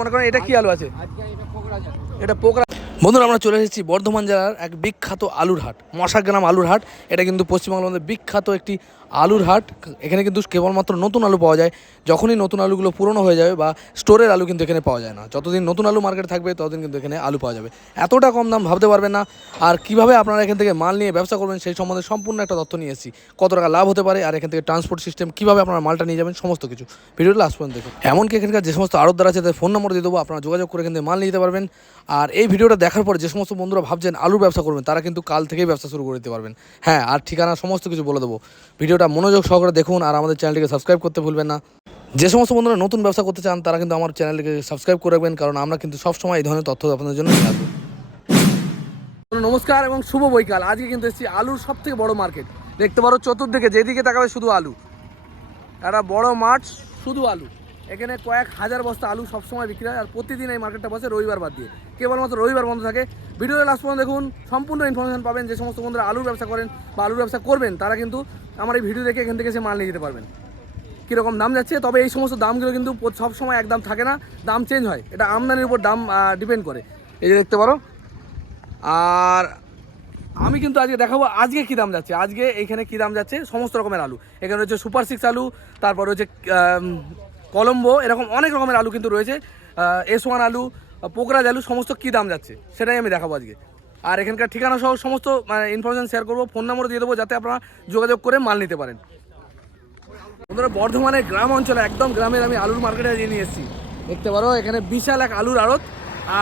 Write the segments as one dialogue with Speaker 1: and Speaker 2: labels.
Speaker 1: মনে করেন এটা কি আলু আছে?
Speaker 2: এটা পোকরা
Speaker 1: বন্ধুরা, আমরা চলে এসেছি বর্ধমান জেলার এক বিখ্যাত আলুর হাট মশাগ্রাম আলুর হাট। এটা কিন্তু পশ্চিমবাংলার মধ্যে বিখ্যাত একটি আলুর হাট। এখানে কিন্তু কেবলমাত্র নতুন আলু পাওয়া যায়, যখনই নতুন আলুগুলো পুরনো হয়ে যাবে বা স্টোরের আলু কিন্তু এখানে পাওয়া যায় না। যতদিন নতুন আলু মার্কেট থাকবে, ততদিন কিন্তু এখানে আলু পাওয়া যাবে। এতটা কম দাম ভাবতে পারবেন না। আর কীভাবে আপনারা এখান থেকে মাল নিয়ে ব্যবসা করবেন, সেই সম্বন্ধে সম্পূর্ণ একটা তথ্য নিয়ে এসেছি। কত টাকা লাভ হতে পারে আর এখান থেকে ট্রান্সপোর্ট সিস্টেম কীভাবে আপনারা মালটা নিয়ে যাবেন, সমস্ত কিছু। ভিডিওটা লাস্ট পর্যন্ত দেখুন। এমনকি এখানকার যে সমস্ত আড়তদার আছে, তাদের ফোন নম্বর দিয়ে দেবো। আপনারা যোগাযোগ করে এখান থেকে মাল নিয়ে যেতে পারবেন। আর এই ভিডিওটা দেখার পর যে সমস্ত বন্ধুরা ভাবছেন আলুর ব্যবসা করবেন, তারা কিন্তু কাল থেকেই ব্যবসা শুরু করে দিতে পারবেন। হ্যাঁ আর ঠিকানা সমস্ত কিছু বলে দেবো। ভিডিওটা মনোযোগ সহকারে দেখুন আর আমাদের চ্যানেলটিকে সাবস্ক্রাইব করতে ভুলবেন না। যে সমস্ত বন্ধুরা নতুন ব্যবসা করতে চান, তারা কিন্তু আমার চ্যানেলটিকে সাবস্ক্রাইব করে রাখবেন, কারণ আমরা কিন্তু সবসময় এই ধরনের তথ্য আপনাদের জন্য নমস্কার এবং শুভ বৈকাল। আজকে কিন্তু এসেছি আলুর সব থেকে বড় মার্কেট। দেখতে পারো চতুর্দিকে, যেদিকে তাকাবে শুধু আলু। একটা বড় মাঠ, শুধু আলু। এখানে কয়েক হাজার বস্তা আলু সবসময় বিক্রি হয় আর প্রতিদিন এই মার্কেটটা বসে রবিবার বাদ দিয়ে। কেবলমাত্র রবিবার বন্ধ থাকে। ভিডিওতে লাস্ট পর্যন্ত দেখুন, সম্পূর্ণ ইনফরমেশন পাবেন যে সমস্ত বন্ধুরা আলুর ব্যবসা করেন বা আলুর ব্যবসা করবেন, তারা কিন্তু আমার এই ভিডিও দেখে এখান থেকে সে মাল নিয়ে যেতে পারবেন। কীরকম দাম যাচ্ছে, তবে এই সমস্ত দামগুলো কিন্তু সবসময় একদম থাকে না। দাম চেঞ্জ হয়। এটা আমদানির উপর দাম ডিপেন্ড করে। এই যে দেখতে পারো। আর আমি কিন্তু আজকে দেখাবো আজকে কী দাম যাচ্ছে। আজকে এইখানে কী দাম যাচ্ছে? সমস্ত রকমের আলু। এখানে রয়েছে সুপার সিক্স আলু, তারপর রয়েছে কলম্বো, এরকম অনেক রকমের আলু কিন্তু রয়েছে। এস ওয়ান আলু পোকরাজ আলু, সমস্ত কী দাম যাচ্ছে? সেটাই আমি দেখাবো আজকে। আর এখানকার ঠিকানা সহ সমস্ত মানে ইনফরমেশান শেয়ার করব ফোন নম্বর দিয়ে দেবো, যাতে আপনারা যোগাযোগ করে মাল নিতে পারেন। বন্ধুরা, বর্ধমানের গ্রাম অঞ্চলে, একদম গ্রামের আমি আলুর মার্কেটে আজকে নিয়ে এসেছি। দেখতে পারো, এখানে বিশাল এক আলুর আড়ত।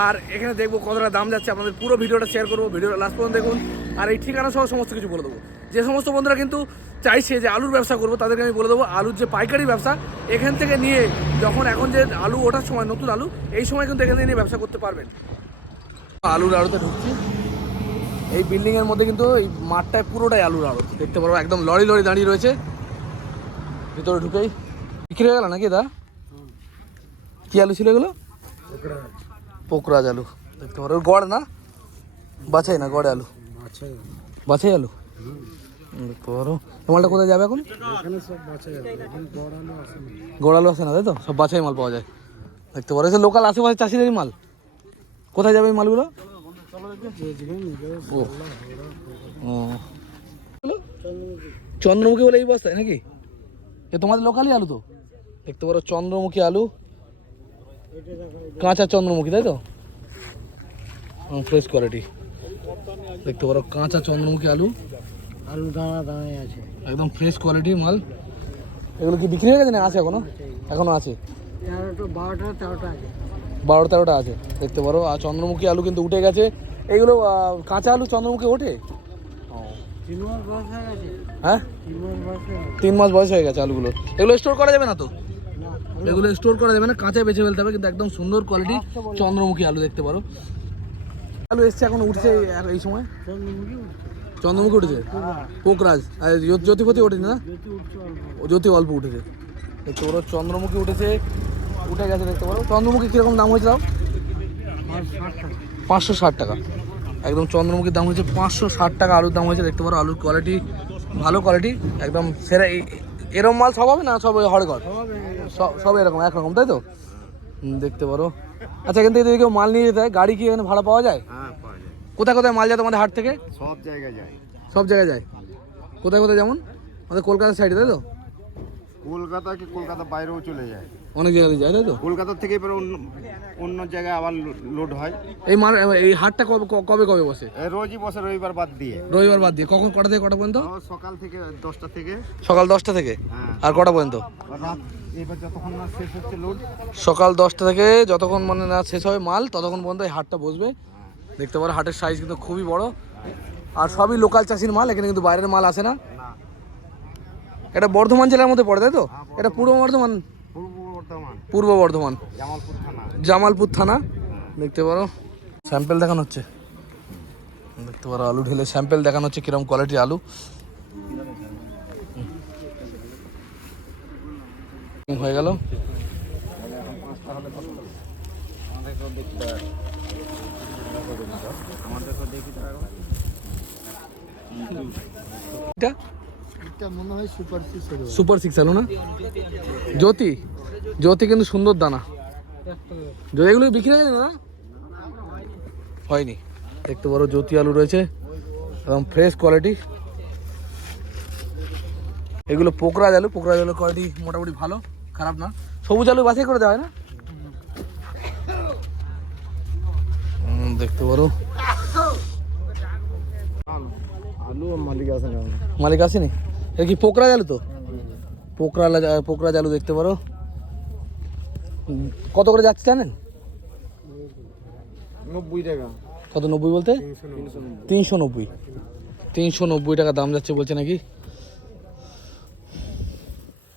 Speaker 1: আর এখানে দেখব কতটা দাম যাচ্ছে। আপনাদের পুরো ভিডিওটা শেয়ার করব, ভিডিওটা লাস্ট পর্যন্ত দেখুন। আর এই ঠিকানা সহ সমস্ত কিছু বলে দেবো। যে সমস্ত বন্ধুরা কিন্তু চাইছে যে আলুর ব্যবসা করব তাদেরকে আমি বলে দেবো আলুর যে পাইকারি ব্যবসা এখান থেকে নিয়ে যখন এখন যে আলু ওঠার সময় নতুন আলু এই সময় কিন্তু এখান থেকে নিয়ে ব্যবসা করতে পারবেন। আলুর আড়তে ঢুকছি। এই বিল্ডিংয়ের মধ্যে কিন্তু এই মাঠটায় পুরোটাই আলুর আড়ত। দেখতে পারব একদম লরি লরি দাঁড়িয়ে রয়েছে। ভিতরে ঢুকেই। বিক্রি হয়ে গেল নাকি দা? কি আলু ছিল এগুলো? পোকরাজ আলু। দেখতে পারো গড় না? বাছাই না গড়ে আলু।
Speaker 2: আচ্ছা
Speaker 1: বাছাই আলু? হুম, দেখতে মালটা কোথায় যাবে এখন?
Speaker 2: বড় আসে না
Speaker 1: আছে না তাই তো? সব বাছাই মাল পাওয়া যায়। দেখতে পারো লোকাল আশেপাশে চাষিদেরই মাল। কোথায় যাবে এই মালগুলো? ও। চন্দ্রমুখী বলে এই বস্তায় নাকি? এ তোমাদের লোকালই আলু তো? দেখতে পারো চন্দ্রমুখী আলু কাঁচা চন্দ্রমুখী তাই তো? ফ্রেশ কোয়ালিটি দেখতে পারো কাঁচা চন্দ্রমুখী আলু।
Speaker 2: আলু দানা দাঁড়ায় আছে।
Speaker 1: একদম ফ্রেশ কোয়ালিটি মাল। এগুলো কি বিক্রি হয়ে গেছে না আছে এখনও? এখনও আছে?
Speaker 2: তেরোটা বারোটা তেরোটা আছে।
Speaker 1: বারো তেরোটা আছে। দেখতে পারো আর চন্দ্রমুখী আলু কিন্তু উঠে গেছে। এগুলো কাঁচা আলু চন্দ্রমুখী ওঠে?
Speaker 2: তিন মাস বয়স হয়ে গেছে।
Speaker 1: হ্যাঁ?
Speaker 2: তিন মাস বয়স হয়ে গেছে।
Speaker 1: তিন মাস বয়স হয়ে গেছে আলুগুলো। এগুলো স্টোর করা যাবে না তো? এগুলো স্টোর করা যাবে না কাঁচা বেছে ফেলতে হবে কিন্তু একদম সুন্দর কোয়ালিটি চন্দ্রমুখী আলু দেখতে পারো। আলু এসছে এখন উঠছে আর এই সময়?
Speaker 2: চন্দ্রমুখী উঠছে।
Speaker 1: চন্দ্রমুখী উঠেছে? পোকরাজ আর জ্যোতি- জ্যোতিপতি না?
Speaker 2: উঠছে
Speaker 1: ও জ্যোতি অল্প উঠেছে। দেখতে পারো চন্দ্রমুখী উঠেছে। উঠে গেছে দেখতে পারো। চন্দ্রমুখী কীরকম দাম হয়েছে পাঁচশো ষাট টাকা। একদম চন্দ্রমুখীর দাম হয়েছে পাঁচশো ষাট টাকা আলুর দাম হয়েছে। দেখতে পারো আলুর কোয়ালিটি ভালো কোয়ালিটি একদম সেরা। এরম মাল সব হবে না? সব হড়গড়? সব সব এরকম একরকম তাই তো? দেখতে পারো। আচ্ছা এখান থেকে যদি কেউ মাল নিয়ে যেতে হয় গাড়ি কি এখানে ভাড়া পাওয়া যায়?
Speaker 2: হ্যাঁ পাওয়া যায়
Speaker 1: কোথায় কোথায় মাল যায় তোমাদের হাট থেকে?
Speaker 2: সব জায়গায় যায়।
Speaker 1: সব জায়গায় যায়? কোথায় কোথায় যেমন? আমাদের কলকাতার সাইডে তাই তো?
Speaker 2: কলকাতা কি কলকাতা বাইরেও চলে যায়।
Speaker 1: অনেক জায়গায় যায় তাই তো?
Speaker 2: কলকাতা থেকে এবার অন্য অন্য জায়গায় আবার লোড হয়।
Speaker 1: এই মাল এই হাটটা কবে কবে কবে বসে?
Speaker 2: রোজই বসে রবিবার বাদ দিয়ে।
Speaker 1: রবিবার বাদ দিয়ে। কখন কটা থেকে কটা পর্যন্ত?
Speaker 2: সকাল থেকে দশটা থেকে।
Speaker 1: সকাল দশটা থেকে?
Speaker 2: হ্যাঁ।
Speaker 1: আর কটা পর্যন্ত?
Speaker 2: রাত এবার যতক্ষণ না শেষ হচ্ছে লোড
Speaker 1: সকাল দশটা থেকে যতক্ষণ মানে না শেষ হবে মাল ততক্ষণ পর্যন্ত এই হাটটা বসবে। দেখতে পারো হাটের সাইজ কিন্তু খুবই বড়। আর সবই লোকাল চাষির মাল এখানে কিন্তু বাইরের মাল আসে না। এটা বর্ধমান জেলার মধ্যে পড়ে তাই তো? এটা পূর্ব বর্ধমান?
Speaker 2: পূর্ব বর্ধমান। জামালপুর থানা।
Speaker 1: দেখতে পারো। স্যাম্পেল দেখানো হচ্ছে। দেখতে পারো আলু ঢেলে স্যাম্পেল দেখানো হচ্ছে কীরকম কোয়ালিটির আলু। হয়ে গেল।
Speaker 2: সুপার সিক্স
Speaker 1: আলু না? জ্যোতি। জ্যোতি কিন্তু সুন্দর দানা। এগুলো বিক্রি হয়ে না? হয়নি। দেখতে বড় জ্যোতি আলু রয়েছে এবং ফ্রেশ কোয়ালিটি এগুলো পোকরাজ আলু। পোকরাজ আলু কোয়ালিটি মোটামুটি ভালো, খারাপ না। সবুজ আলু বাছাই করে দেওয়া হয় না? দেখতে পারো।
Speaker 2: মালিক
Speaker 1: আসেনি এটা কি পোকরা জালু তো? পোকরা পোকরা আলু দেখতে পারো। কত করে যাচ্ছে জানেন?
Speaker 2: নব্বই টাকা।
Speaker 1: কত নব্বই বলতে? তিনশো নব্বই। তিনশো নব্বই টাকা দাম যাচ্ছে বলছে নাকি?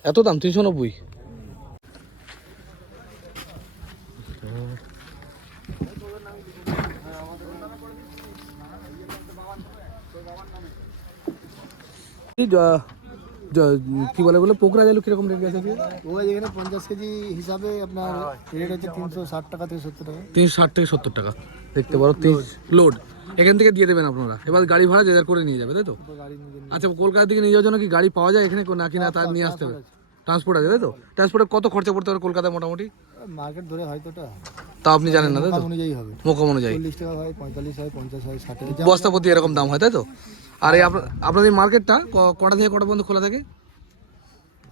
Speaker 1: এত দাম তিনশো নব্বই? কি বলে বলে পোকরা আলু কীরকম রেট গেছে
Speaker 3: ওই এখানে পঞ্চাশ কেজি হিসাবে আপনার রেট হচ্ছে তিনশো ষাট টাকা থেকে সত্তর টাকা।
Speaker 1: তিনশো ষাট থেকে সত্তর টাকা। দেখতে পারো লোড। এখান থেকে দিয়ে দেবেন আপনারা। এবার গাড়ি ভাড়া যে করে নিয়ে যাবে তাই তো? আচ্ছা কলকাতা থেকে নিয়ে যাওয়ার জন্য কি গাড়ি পাওয়া যায় এখানে? নাকি না তার নিয়ে আসতে হবে। ট্রান্সপোর্ট আছে তাই তো? ট্রান্সপোর্টে কত খরচা পড়তে পারে কলকাতায় মোটামুটি?
Speaker 3: মার্কেট ধরে হয়তো ওটা
Speaker 1: তা আপনি জানেন না তাই তো?
Speaker 3: অনুযায়ী হবে।
Speaker 1: মোকাম অনুযায়ী।
Speaker 3: চল্লিশ টাকা হয় পঁয়তাল্লিশ হয় পঞ্চাশ হয় ষাট
Speaker 1: বস্তা প্রতি এরকম দাম হয় তাই তো? আর এই আপনাদের মার্কেটটা কটা থেকে কটা পর্যন্ত খোলা থাকে?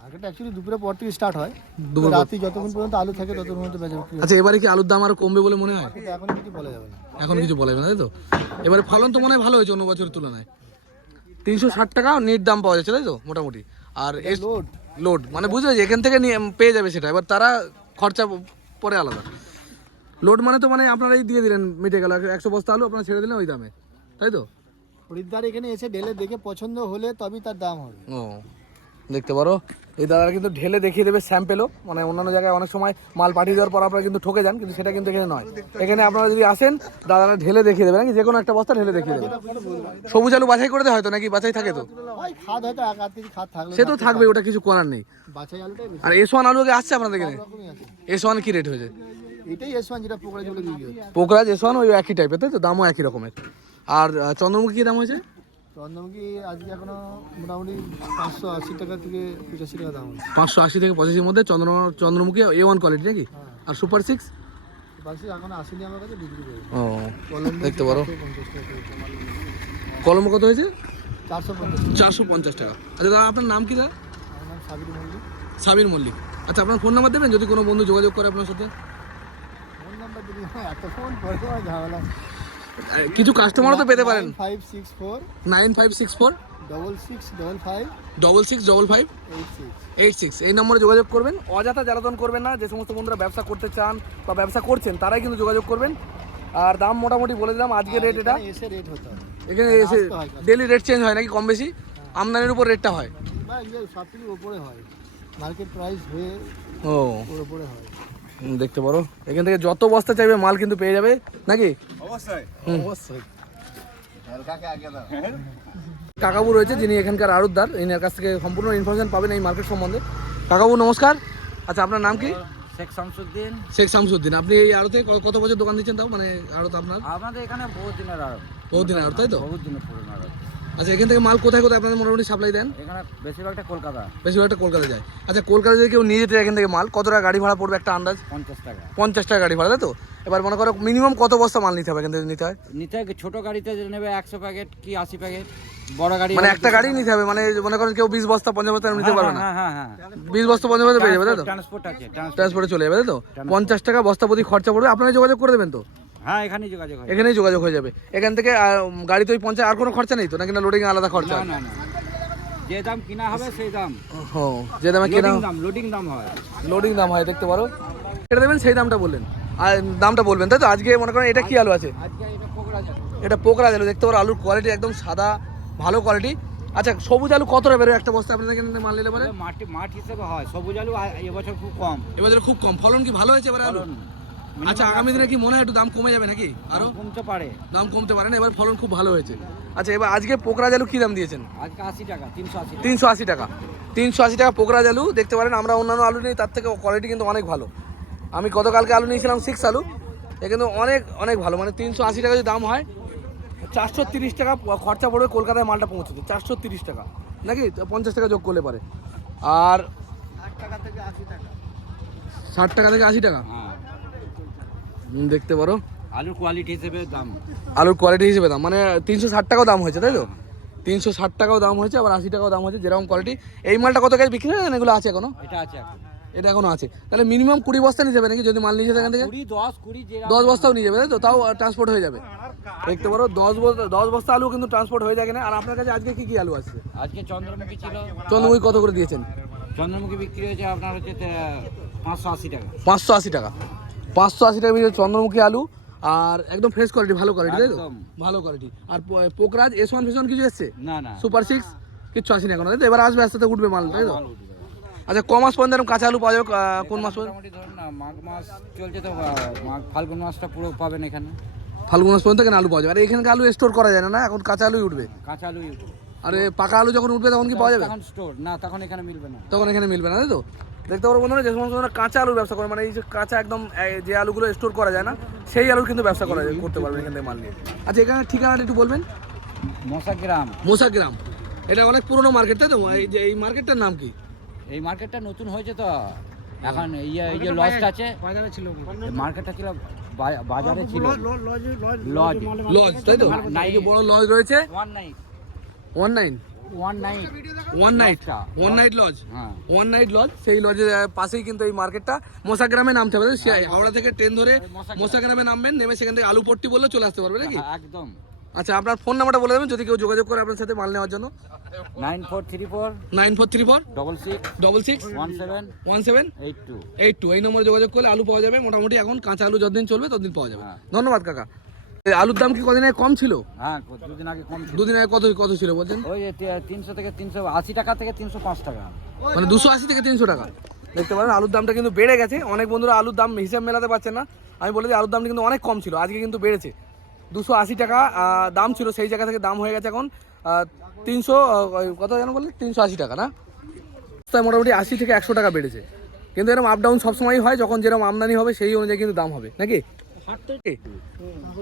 Speaker 3: মার্কেট অ্যাকচুয়ালি দুপুরে পর থেকে স্টার্ট হয়।
Speaker 1: দুপুর
Speaker 3: যতক্ষণ পর্যন্ত আলু থাকে ততক্ষণ পর্যন্ত বেচা বিক্রি
Speaker 1: আচ্ছা এবারে কি আলুর দাম আরও কমবে বলে মনে হয়?
Speaker 3: এখন কিছু বলা যাবে না।
Speaker 1: এখন কিছু বলা যাবে না তাই তো? এবারে ফলন তো মনে হয় ভালো হয়েছে অন্য বছরের তুলনায়। তিনশো ষাট টাকা নেট দাম পাওয়া যাচ্ছে তাই তো? মোটামুটি। আর
Speaker 3: লোড
Speaker 1: লোড মানে বুঝতে যে এখান থেকে নিয়ে পেয়ে যাবে সেটা। এবার তারা খরচা পরে আলাদা। লোড মানে তো মানে আপনারাই দিয়ে দিলেন মিটে গেল। একশো বস্তা আলু আপনারা ছেড়ে দিলেন ওই দামে। তাই তো?
Speaker 3: খরিদ্দার এখানে এসে ঢেলে দেখে পছন্দ হলে তবেই তার দাম হবে।
Speaker 1: ও দেখতে পারো। এই দাদারা কিন্তু ঢেলে দেখিয়ে দেবে স্যাম্পেলও। মানে অন্যান্য জায়গায় অনেক সময় মাল পাঠিয়ে দেওয়ার পর আপনারা কিন্তু ঠকে যান কিন্তু সেটা কিন্তু এখানে নয়। এখানে আপনারা যদি আসেন দাদারা ঢেলে দেখিয়ে দেবে নাকি যে কোনো একটা বস্তা ঢেলে দেখিয়ে দেবে? সবুজ আলু বাছাই করে দেয় হয়তো নাকি বাছাই থাকে তো? সে তো থাকবে ওটা কিছু করার নেই। আর এস ওয়ান আলু আসছে আপনাদের এখানে? এস ওয়ান কি রেট হয়েছে? পোকরাজ এস ওয়ান ওই একই টাইপের তাই তো? দামও একই রকমের। আর চন্দ্রমুখী কি দাম হয়েছে?
Speaker 3: চন্দ্রমুখী আজকে এখনও মোটামুটি পাঁচশো আশি টাকা থেকে পঁচাশি টাকা দাম
Speaker 1: পাঁচশো আশি থেকে পঁচাশির মধ্যে চন্দ্র চন্দ্রমুখী এ ওয়ান কোয়ালিটি নাকি? আর সুপার সিক্স
Speaker 3: বাসি এখন আসেনি আমার কাছে বিক্রি
Speaker 1: ও দেখতে পারো। কলম কত হয়েছে?
Speaker 3: চারশো পঞ্চাশ
Speaker 1: টাকা। আচ্ছা দাদা আপনার নাম কি দাদা?
Speaker 3: সাবির মল্লিক।
Speaker 1: আচ্ছা আপনার ফোন নাম্বার দেবেন? যদি কোনো বন্ধু যোগাযোগ করে আপনার সাথে।
Speaker 3: ফোন নাম্বার হয় এত ফোন ঝামেলা।
Speaker 1: কিছু কাস্টমারও তো পেতে পারেন।
Speaker 3: Five six four
Speaker 1: nine five six four
Speaker 3: double six double five
Speaker 1: double six double five
Speaker 3: eight six
Speaker 1: এই নম্বরে যোগাযোগ করবেন। অযথা জ্বালাতন করবেন না যে সমস্ত বন্ধুরা ব্যবসা করতে চান বা ব্যবসা করছেন তারাই কিন্তু যোগাযোগ করবেন। আর দাম মোটামুটি বলে দিলাম আজকে রেট এটা।
Speaker 3: এসে রেট হতে
Speaker 1: এখানে এসে
Speaker 3: হয়।
Speaker 1: ডেলি রেট চেঞ্জ হয় নাকি কম বেশি? আমদানির উপর রেটটা হয়।
Speaker 3: সব কিছু ওপরে হয়। মার্কেট প্রাইস হয়ে
Speaker 1: ও।
Speaker 3: ওপরে হয়।
Speaker 1: দেখতে পারো। এখান থেকে যত বস্তা চাইবে মাল কিন্তু পেয়ে যাবে নাকি?
Speaker 2: অবশ্যই।
Speaker 3: অবশ্যই। হালকাকে আগে দাও?
Speaker 1: কাকাবু রয়েছে যিনি এখানকার আড়তদার এনার কাছ থেকে সম্পূর্ণ ইনফরমেশন পাবেন এই মার্কেট সম্বন্ধে। কাকাবু নমস্কার। আচ্ছা আপনার নাম কি?
Speaker 4: শেখ শামসুদ্দিন।
Speaker 1: শেখ শামসুদ্দিন। আপনি এই আড়তে কত বছর দোকান দিচ্ছেন তাও? মানে আড়ত আপনার?
Speaker 4: আমাদের এখানে বহুত দিনের আর
Speaker 1: বহুত দিন আড়ত তাই তো?
Speaker 4: বহুত দিনের পুরনো আড়ত।
Speaker 1: আচ্ছা এখান থেকে মাল কোথায় কোথায় আপনাদের মোটামুটি সাপ্লাই দেন?
Speaker 4: এখানে বেশিরভাগটা কলকাতা।
Speaker 1: বেশিরভাগটা কলকাতা যায়। আচ্ছা কলকাতা যদি কেউ নিয়ে যেতে এখান থেকে মাল? কত টাকা গাড়ি ভাড়া পড়বে একটা আন্দাজ?
Speaker 4: পঞ্চাশ টাকা।
Speaker 1: পঞ্চাশ টাকা গাড়ি ভাড়া তাই তো? এবার মনে করো মিনিমাম কত বস্তা মাল নিতে হবে এখান থেকে নিতে হয়?
Speaker 4: নিতে হয় ছোট গাড়িতে নেবে একশো প্যাকেট কি আশি প্যাকেট? বড় গাড়ি
Speaker 1: মানে একটা গাড়ি নিতে হবে মানে মনে করেন কেউ বিশ বস্তা পঞ্চাশ বস্তা নিতে পারবে না।
Speaker 4: হ্যাঁ হ্যাঁ হ্যাঁ
Speaker 1: বিশ বস্তা পঞ্চাশ বস্তা পেয়ে যাবে তাই তো?
Speaker 4: ট্রান্সপোর্ট আছে ট্রান্সপোর্টে
Speaker 1: চলে যাবে তাই তো? পঞ্চাশ টাকা বস্তা প্রতি খরচা পড়বে আপনারা যোগাযোগ করে দেবেন তো?
Speaker 4: হ্যাঁ এখানেই যোগাযোগ হয়।
Speaker 1: এখানেই যোগাযোগ হয়ে যাবে। এখান থেকে আহ, গাড়িতে ওই পঞ্চাশ আর কোনো খরচা নেই তো? নাকি না লোডিং আলাদা খরচা?
Speaker 4: না যে দাম কিনা হবে সেই দাম।
Speaker 1: ও যে দামে কেনা
Speaker 4: দাম লোডিং দাম হয়।
Speaker 1: লোডিং দাম হয় দেখতে পারো। এটা দেবেন সেই দামটা বললেন। আর দামটা বলবেন তাই তো? আজকে মনে করেন এটা কি আলু আছে?
Speaker 4: আজকে এটা পোকরা
Speaker 1: আলু। দেখতে পারো আলুর কোয়ালিটি একদম সাদা ভালো কোয়ালিটি আচ্ছা সবুজ আলু কতটা বেরোয়? একটা বস্তা আপনাদের এখানে মাল নিলে পারে?
Speaker 4: মাটি মাঠ হিসেবে হয় সবুজ আলু এবছর খুব কম।
Speaker 1: এবছর খুব কম। ফলন কি ভালো হয়েছে এবারে আলু? আচ্ছা আগামী দিনে কি মনে হয় একটু দাম কমে যাবে নাকি? আরও?
Speaker 4: কমতে পারে।
Speaker 1: দাম কমতে পারে না এবার ফলন খুব ভালো হয়েছে। আচ্ছা এবার আজকে পোকরা জালু কি দাম দিয়েছেন?
Speaker 4: আজকে আশি টাকা তিনশো আশি টাকা।
Speaker 1: তিনশো আশি টাকা। তিনশো আশি টাকা পোকরা জালু দেখতে পারেন আমরা অন্যান্য আলু নিই তার থেকে কোয়ালিটি কিন্তু অনেক ভালো। আমি গতকালকে আলু নিয়েছিলাম সিক্স আলু এ কিন্তু অনেক অনেক ভালো মানে তিনশো আশি টাকা যদি দাম হয় চারশো তিরিশ টাকা খরচা পড়বে কলকাতায় মালটা পৌঁছতে চারশো তিরিশ টাকা। নাকি? পঞ্চাশ টাকা যোগ করলে পারে। আর
Speaker 3: ষাট টাকা থেকে আশি টাকা।
Speaker 1: ষাট টাকা থেকে আশি টাকা?
Speaker 4: হ্যাঁ।
Speaker 1: দেখতে পারো।
Speaker 4: আলুর কোয়ালিটি হিসেবে দাম।
Speaker 1: আলুর কোয়ালিটি হিসেবে দাম। মানে তিনশো ষাট টাকাও দাম হয়েছে তাই তো? তিনশো ষাট টাকাও দাম হয়েছে আবার আশি টাকাও দাম হয়েছে যেরকম কোয়ালিটি এই মালটা কত কাজ বিক্রি হয় এগুলো আছে এখনও?
Speaker 4: এটা আছে
Speaker 1: এটা এখনও আছে। তাহলে মিনিমাম কুড়ি বস্তা নিয়ে যাবে নাকি যদি মাল নিয়ে এখান থেকে?
Speaker 4: দশ
Speaker 1: বস্তাও নিয়ে যাবে তাই তো? তাও ট্রান্সপোর্ট হয়ে যাবে। দেখতে পারো দশ বস্তা দশ বস্তা আলু কিন্তু ট্রান্সপোর্ট হয়ে যায় কিনা। আর আপনার কাছে আজকে কি কি আলু আছে?
Speaker 4: আজকে চন্দ্রমুখী ছিল।
Speaker 1: চন্দ্রমুখী কত করে দিয়েছেন?
Speaker 4: চন্দ্রমুখী বিক্রি হয়েছে আপনার হচ্ছে পাঁচশো আশি টাকা।
Speaker 1: পাঁচশো আশি টাকা। পাঁচশো আশি টাকা হচ্ছে চন্দ্রমুখী আলু আর একদম ফ্রেশ কোয়ালিটি ভালো কোয়ালিটি তাই তো? ভালো কোয়ালিটি আর পোকরাজ এস ওয়ান ফেস ওয়ান কিছু এসছে?
Speaker 4: না না।
Speaker 1: সুপার সিক্স কিচ্ছু আসেনি এখন তাই তো? এবার আসবে আস্তে উঠবে মাল তাই তো? আচ্ছা ক মাস পর্যন্ত এরকম কাঁচা আলু পাওয়া যাবে কোন মাস পর্যন্ত?
Speaker 4: মাঘ মাস চলছে তো মাঘ ফাল্গুন মাসটা পুরো পাবেন এখানে।
Speaker 1: ফাল্গুন মাস পর্যন্ত এখানে আলু পাওয়া যাবে। আর এখানকার আলু স্টোর করা যায় না না? এখন কাঁচা আলুই উঠবে।
Speaker 4: কাঁচা আলুই উঠবে।
Speaker 1: আর পাকা আলু যখন উঠবে তখন কি পাওয়া যাবে?
Speaker 4: তখন স্টোর না তখন এখানে মিলবে না।
Speaker 1: তখন এখানে মিলবে না তাই তো? দেখতে পারো বন্ধুরা যে সমস্ত কাঁচা আলুর ব্যবসা করে মানে এই যে কাঁচা একদম যে আলুগুলো স্টোর করা যায় না সেই আলুর কিন্তু ব্যবসা করা যায় করতে পারবেন এখান থেকে মাল নিয়ে। আচ্ছা এখানে ঠিকানাটা একটু বলবেন?
Speaker 4: মশা গ্রাম
Speaker 1: মোসাগ্রাম। এটা অনেক পুরনো মার্কেট তাই তো? এই যে এই মার্কেটটার নাম কি?
Speaker 4: এই মার্কেটটা নতুন হয়েছে তো। এখন ইয়ে এই যে লজটা আছে এই মার্কেটটা ছিল বাজারে ছিল। লজ
Speaker 1: লজ তাই তো?
Speaker 4: নাই।
Speaker 1: যে বড় লজ রয়েছে।
Speaker 4: One night
Speaker 1: one nine
Speaker 4: one night
Speaker 1: one night one night lodge
Speaker 4: হ্যাঁ।
Speaker 1: ওয়ান নাইট লজ সেই লজের পাশেই কিন্তু এই মার্কেটটা নামতে হবে সে হাওড়া থেকে ট্রেন ধরে।
Speaker 4: মোসাগ্রামে
Speaker 1: নামবেন নেমে সেখান থেকে আলু পট্টি বললে চলে আসতে পারবে নাকি?
Speaker 4: হ্যাঁ, একদম।
Speaker 1: আচ্ছা আপনার ফোন নাম্বারটা বলে দেবেন যদি কেউ যোগাযোগ করে আপনার সাথে মাল নেওয়ার জন্য।
Speaker 4: Nine four three four
Speaker 1: nine four three four
Speaker 4: double six
Speaker 1: double six
Speaker 4: one seven
Speaker 1: one seven
Speaker 4: eight two
Speaker 1: eight two এই নম্বরে যোগাযোগ করলে আলু পাওয়া যাবে। মোটামুটি এখন কাঁচা আলু যতদিন চলবে ততদিন পাওয়া যাবে।
Speaker 4: হ্যাঁ।
Speaker 1: ধন্যবাদ কাকা। আলুর দাম কি কদিন আগে কম ছিল?
Speaker 4: হ্যাঁ দুদিন আগে কম ছিল।
Speaker 1: দুদিন আগে কত কত ছিল বলছেন?
Speaker 4: ওই তিনশো থেকে তিনশো আশি টাকা থেকে তিনশো পাঁচ টাকা।
Speaker 1: মানে দুশো আশি থেকে তিনশো টাকা। দেখতে পারেন আলুর দামটা কিন্তু বেড়ে গেছে। অনেক বন্ধুরা আলুর দাম হিসাব মেলাতে পারছেন না। আমি বলে দিই আলুর দামটা কিন্তু অনেক কম ছিল আজকে কিন্তু বেড়েছে। দুশো আশি টাকা দাম ছিল সেই জায়গা থেকে দাম হয়ে গেছে এখন তিনশো কত যেন বললে? তিনশো আশি টাকা না? তাই মোটামুটি আশি থেকে একশো টাকা বেড়েছে। কিন্তু এরকম আপ ডাউন সবসময়ই হয় যখন যেরকম আমদানি হবে সেই অনুযায়ী কিন্তু দাম হবে নাকি?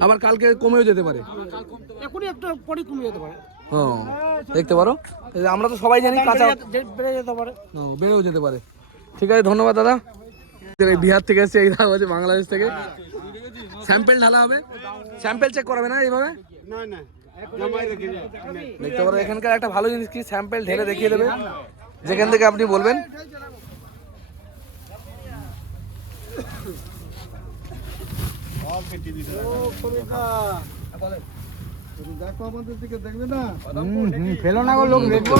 Speaker 1: আবার কালকে কমেও যেতে পারে।
Speaker 3: এখনই একটা পরে কমে যেতে পারে।
Speaker 1: হ্যাঁ দেখতে পারো? আমরা তো সবাই জানি কাঁচা
Speaker 3: বেড়ে যেতে পারে।
Speaker 1: বেড়েও যেতে পারে। ঠিক আছে ধন্যবাদ দাদা। বিহার থেকে এসছে এই দাদা হচ্ছে বাংলাদেশ থেকে। স্যাম্পেল ঢালা হবে। স্যাম্পেল চেক করাবে না এইভাবে?
Speaker 2: না না জমাই রেখে দিই।
Speaker 1: দেখতে পারো এখানকার একটা ভালো জিনিস কি? স্যাম্পেল ঢেলে দেখিয়ে দেবে। যেখান থেকে আপনি বলবেন।
Speaker 3: দেখো আমাদের দিকে দেখবে না?
Speaker 4: ফেলো না গো লোক দেখব।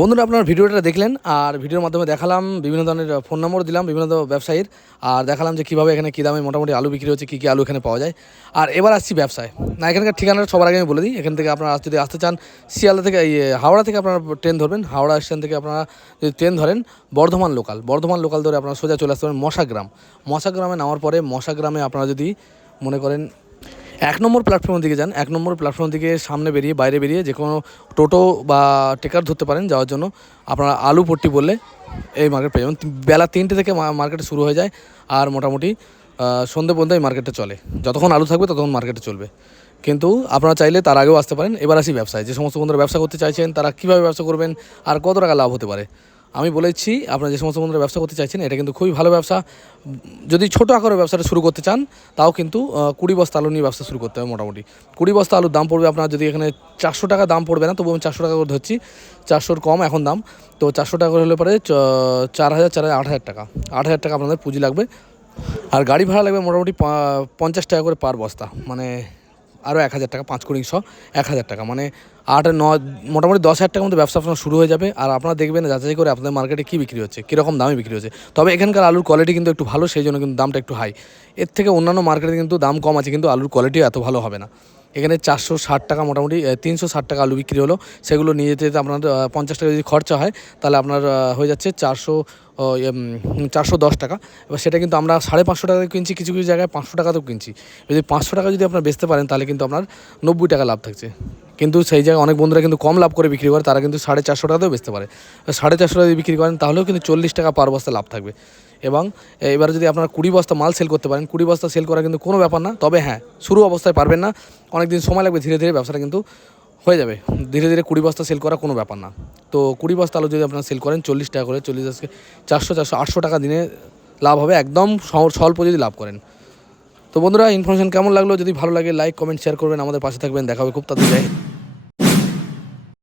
Speaker 1: বন্ধুরা, আপনার ভিডিওটা দেখলেন আর ভিডিওর মাধ্যমে দেখালাম বিভিন্ন ধরনের ফোন নম্বর দিলাম, বিভিন্ন ধরনের ব্যবসায়ীর, আর দেখালাম যে কীভাবে এখানে কী দামে মোটামুটি আলু বিক্রি হচ্ছে, কী কী আলু এখানে পাওয়া যায়। আর এবার আসছি ব্যবসায়। না, এখানকার ঠিকানাটা সবার আগে আমি বলে দিই। এখান থেকে আপনারা যদি আসতে চান, শিয়ালদা থেকে হাওড়া থেকে আপনারা ট্রেন ধরবেন। হাওড়া স্টেশন থেকে আপনারা যদি ট্রেন ধরেন, বর্ধমান লোকাল বর্ধমান লোকাল ধরে আপনারা সোজা চলে আসতে পারেন মশাগ্রাম। মশাগ্রামে নামার পরে মশাগ্রামে আপনারা যদি মনে করেন এক নম্বর প্ল্যাটফর্মের দিকে যান, এক নম্বর প্ল্যাটফর্ম থেকে সামনে বেরিয়ে, বাইরে বেরিয়ে যে কোনো টোটো বা টেকার ধরতে পারেন যাওয়ার জন্য। আপনারা আলু পট্টি বললে এই মার্কেট পেয়ে যাবেন। বেলা তিনটে থেকে মার্কেট শুরু হয়ে যায় আর মোটামুটি সন্ধে পর্যন্ত এই মার্কেটটা চলে। যতক্ষণ আলু থাকবে ততক্ষণ মার্কেটে চলবে। কিন্তু আপনারা চাইলে তার আগেও আসতে পারেন। এবার আসি ব্যবসায়। যে সমস্ত বন্ধুরা ব্যবসা করতে চাইছেন, তারা কীভাবে ব্যবসা করবেন আর কত টাকা লাভ হতে পারে? আমি বলেছি, আপনারা যে সমস্ত বন্ধুরা ব্যবসা করতে চাইছেন, এটা কিন্তু খুবই ভালো ব্যবসা। যদি ছোটো আকারের ব্যবসাটা শুরু করতে চান, তাও কিন্তু কুড়ি বস্তা আলু নিয়ে ব্যবসা শুরু করতে হবে মোটামুটি। কুড়ি বস্তা আলুর দাম পড়বে আপনার যদি এখানে চারশো টাকা দাম পড়বে না, তবু আমি চারশো টাকা করে ধরছি। চারশোর কম এখন দাম। তো চারশো টাকা করে হলে পরে চার হাজার চার হাজার, আট হাজার টাকা। আট হাজার টাকা আপনাদের পুঁজি লাগবে। আর গাড়ি ভাড়া লাগবে মোটামুটি পঞ্চাশ টাকা করে পার বস্তা। মানে আরও এক হাজার টাকা, পাঁচ কুড়ি এক হাজার টাকা। মানে আট, ন, মোটামুটি দশ হাজার টাকার মধ্যে ব্যবসা আপনার শুরু হয়ে যাবে। আর আপনারা দেখবেন যাচাই করে আপনাদের মার্কেটে কী বিক্রি হচ্ছে, কীরকম দামে বিক্রি হচ্ছে। তবে এখানকার আলুর কোয়ালিটি কিন্তু একটু ভালো, সেই জন্য কিন্তু দামটা একটু হাই এর থেকে অন্যান্য মার্কেটে কিন্তু দাম কম আছে, কিন্তু আলুর কোয়ালিটি এত ভালো হবে না। এখানে চারশো ষাট টাকা মোটামুটি তিনশো ষাট টাকা আলু বিক্রি হলো। সেগুলো নিয়ে যেতে যেতে আপনার পঞ্চাশ টাকা যদি খরচা হয়, তাহলে আপনার হয়ে যাচ্ছে চারশো চারশো দশ টাকা। এবার সেটা কিন্তু আমরা সাড়ে পাঁচশো টাকা কিনছি, কিছু কিছু জায়গায় পাঁচশো টাকাতেও কিনছি। যদি পাঁচশো টাকা যদি আপনার বেচতে পারেন, তাহলে কিন্তু আপনার নব্বই টাকা লাভ থাকছে। কিন্তু সেই জায়গায় অনেক বন্ধুরা কিন্তু কম লাভ করে বিক্রি করে, তারা কিন্তু সাড়ে চারশো টাকাতেও বেচতে পারে। সাড়ে চারশো টাকা বিক্রি করেন, তাহলেও কিন্তু চল্লিশ টাকা পার বস্তা লাভ থাকবে। এবং এবার যদি আপনারা কুড়ি বস্তা মাল সেল করতে পারেন, কুড়ি বস্তা সেল করা কিন্তু কোনো ব্যাপার না, তবে হ্যাঁ শুরু অবস্থায় পারবেন না অনেক দিন সময় লাগবে, ধীরে ধীরে ব্যবসাটা কিন্তু হয়ে যাবে। ধীরে ধীরে কুড়ি বস্তা সেল করা কোনো ব্যাপার না। তো কুড়ি বস্তা আলু যদি আপনারা সেল করেন, চল্লিশ টাকা করে, চল্লিশ চারশো চারশো, আটশো টাকা দিনে লাভ হবে, একদম স্বল্প যদি লাভ করেন। তো বন্ধুরা ইনফরমেশন কেমন লাগল? যদি ভালো লাগে লাইক কমেন্ট শেয়ার করবেন, আমাদের পাশে থাকবেন, দেখা হবে খুব তাড়াতাড়ি